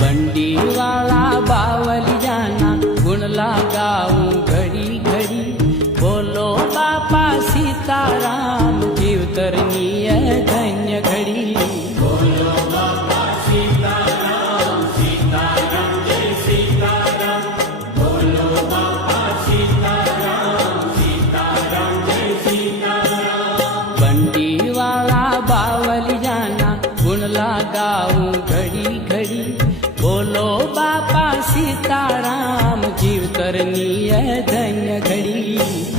बंडी वाला बावली जाना गुण लगाऊं घड़ी घड़ी बोलो बापा सीताराम जीव तरनी धन्य घड़ी बोलो बापा सीताराम सीताराम जय सीताराम बोलो बापा सीताराम सीताराम जय सीताराम बंडी वाला बावली जाना गुण लगाऊं घड़ी घड़ी बोलो बापा सीताराम जीव तरनी धन्य घड़ी।